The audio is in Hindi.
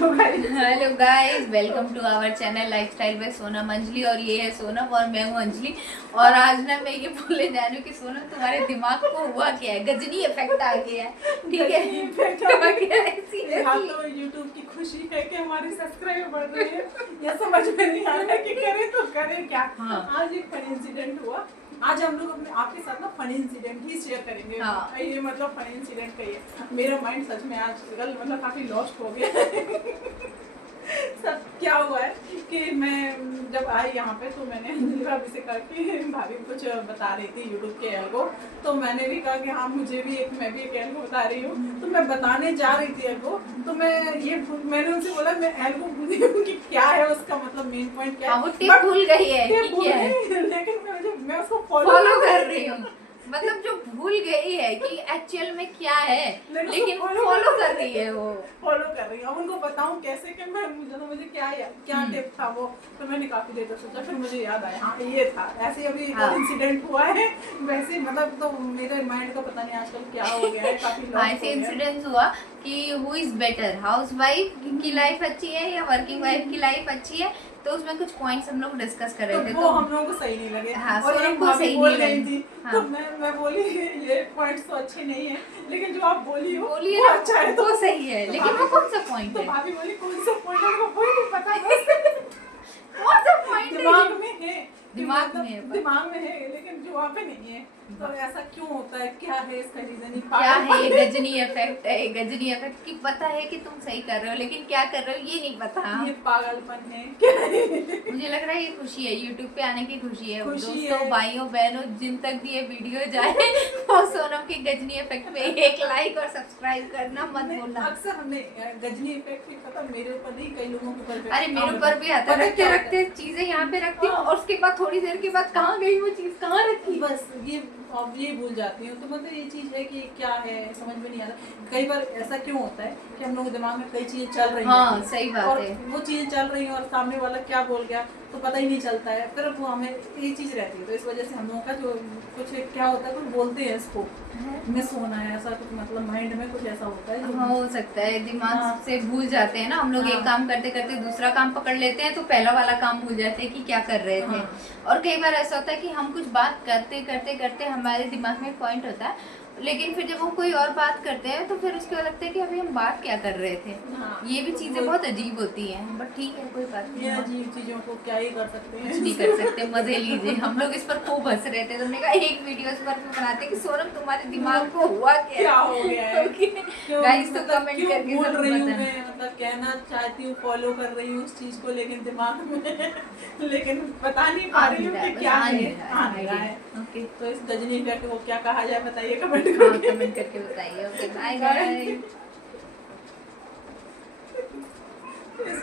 Hello guys, welcome to our channel lifestyle by Sonam Anjali. और ये है सोनम और मैं हूँ अंजलि। और आज ना मैं ये बोलने जा रही हूँ कि सोनम तुम्हारे दिमाग को हुआ क्या है, गजनी इफेक्ट आ गया है। ठीक है, तो यूट्यूब की खुशी है कि हमारे सब्सक्राइबर बढ़ रहे हैं। या समझ में नहीं आ रहा है कि करें तो करें क्या। हाँ। आज एक फनी इंसिडेंट हुआ। आज हम लोग अपने आपके साथ ना फनी इंसिडेंट ही शेयर करेंगे। हाँ। ये मतलब फनी इंसिडेंट का ही है। मेरा माइंड सच में आजकल मतलब काफी लॉस्ट हो गया। सब क्या हुआ है कि मैं जब आई यहाँ पे तो मैंने अंजलि भाभी से कहा कि भाभी कुछ बता रही थी यूट्यूब के एल्गो। तो मैंने भी कहा कि हाँ मुझे भी मैं भी एक एल्गो बता रही हूँ। तो मैं बताने जा रही थी एल्गो। तो मैंने उनसे बोला मैं एल्गो भूल गई हूँ कि क्या है उसका मतलब मेन पॉइंट क्या है। वो टिप भूल गई है कि क्या है, लेकिन मैं उसको फॉलो कर रही हूँ। मतलब जो भूल गई है कि एक्चुअल में क्या है, लेकिन फॉलो कर रही है वो। फॉलो कर रही हूँ। अब उनको बताऊँ कैसे कि मुझे क्या टिप था वो। तो मैंने काफी देर तक सोचा, फिर मुझे याद आया हाँ ये था। ऐसे अभी इंसिडेंट हुआ है। वैसे मतलब तो मेरे माइंड का पता नहीं आजकल क्या हो गया है, काफी ऐसे इंसिडेंट हुआ कि who is better, house wife की लाइफ अच्छी है या वर्किंग वाइफ की लाइफ अच्छी है। तो उसमें कुछ पॉइंट्स हम लोग डिस्कस कर रहे थे, वो हम लोगों को सही नहीं लगे। हाँ, और एक को भाभी सही बोल नहीं रही लगी। थी। हाँ। तो मैं बोली ये पॉइंट्स तो अच्छे नहीं है, लेकिन जो आप बोली हो बोलिए वो ना, अच्छा है। वो सही है, तो लेकिन वो कौन सा पॉइंट तो है? भाभी बोली कौन सा पॉइंट है, उनको वही नहीं पता बस। कौन सा पॉइंट है? दिमाग में है कि दिमाग मतलब में है, पर दिमाग में है लेकिन जो वहाँ पे नहीं है। तो ऐसा क्यों होता है, क्या है इसका रीजन? क्या है ये गजनी इफेक्ट है। गजनी इफेक्ट की पता है कि तुम सही कर रहे हो, लेकिन क्या कर रहे हो ये नहीं पता। ये पागलपन है क्या है? मुझे लग रहा है ये खुशी है, यूट्यूब पे आने की खुशी है। खुशी दोस्तों, है। भाइयों, बहनों, जिन तक भी ये वीडियो जाए वो सोनम के गजनी इफेक्ट पे एक लाइक और सब्सक्राइब करना मत भूलना। अक्सर हमने गजनी इफेक्ट भी पता मेरे ऊपर नहीं, कई लोगों के ऊपर। अरे मेरे ऊपर भी आता है, रखते रखते चीजें यहाँ पे रखती हूँ और उसके बाद थोड़ी देर के बाद कहाँ गई वो चीज, कहाँ रखी। बस ये अब ये भूल जाती हूँ। तो मतलब ये चीज़ है कि क्या है समझ में नहीं आता। कई बार ऐसा क्यों होता है कि हम लोग के दिमाग में कई चीज़ें चल रही हैं। हाँ, सही बात और है। वो चीज़ें चल रही हैं और सामने वाला क्या बोल गया तो पता ही नहीं चलता है। फिर वो हमें ये चीज़ रहती है। तो इस वजह से हम लोगों का जो कुछ क्या होता है, कुछ बोलते हैं इसको मिस होना है, ऐसा कुछ मतलब माइंड में कुछ ऐसा होता है। हाँ, हो सकता है दिमाग हाँ। से भूल जाते हैं ना हम लोग। एक हाँ। काम करते करते दूसरा काम पकड़ लेते हैं, तो पहला वाला काम भूल जाते हैं कि क्या कर रहे थे। हाँ। और कई बार ऐसा होता है कि हम कुछ बात करते करते करते हमारे दिमाग में पॉइंट होता है, लेकिन फिर जब हम कोई और बात करते हैं तो फिर उसके बाद लगता है कि अभी हम बात क्या कर रहे थे। हाँ। ये भी चीजें बहुत अजीब होती हैं, बट ठीक है, कोई बात ये नहीं। अजीब चीज़ों को क्या ही कर सकते हैं। कुछ नहीं कर सकते, मजे लीजिए। हम लोग इस पर खूब हंस रहे थे, तो हमने कहा एक वीडियो इस पर भी बनाते कि सोनम तुम्हारे दिमाग को हुआ क्या हो गया है। गाइस तो मतलब कमेंट क्यों करके बोल जरूर रही हूँ बताना। मैं, मतलब कहना चाहती हूँ फॉलो कर रही हूँ उस चीज को, लेकिन दिमाग में लेकिन बता नहीं पा रही हूँ कि क्या है, आ नहीं रहा है। ओके, तो इस गजनी इफेक्ट को क्या कहा जाए बताइए कमेंट हाँ, करके। कमेंट करके बताइए। Okay, bye Bye. बाय। इसमें